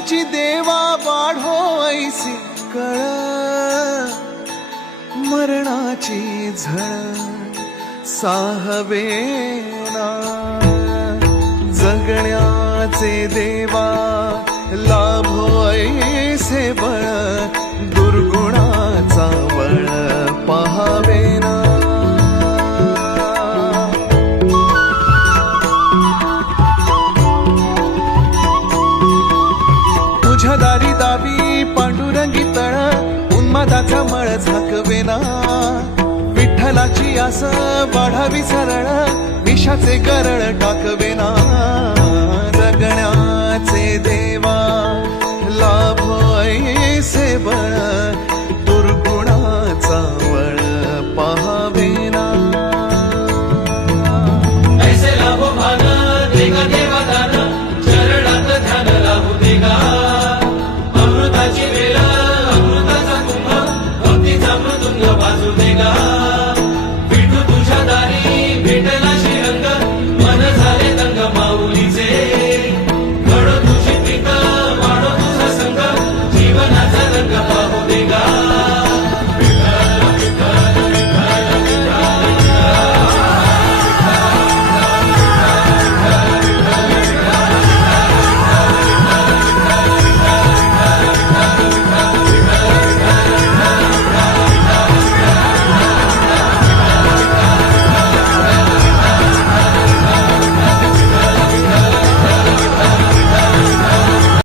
दुःखाची देवा वाढो ऐसी कळ, मरणाची झळ साहवेना, जगण्याचे देवा लाभो ऐसे बळ, दुर्गुणाचा बळ पहावेना. तुझ्या दारी दावी पांडुरंगी तळ, उन्मादाचा मळ झाकवेना, विठ्ठलाची आस वाढावी सरळ, विषाचे गरळ टाकवेना, जगण्याचे देव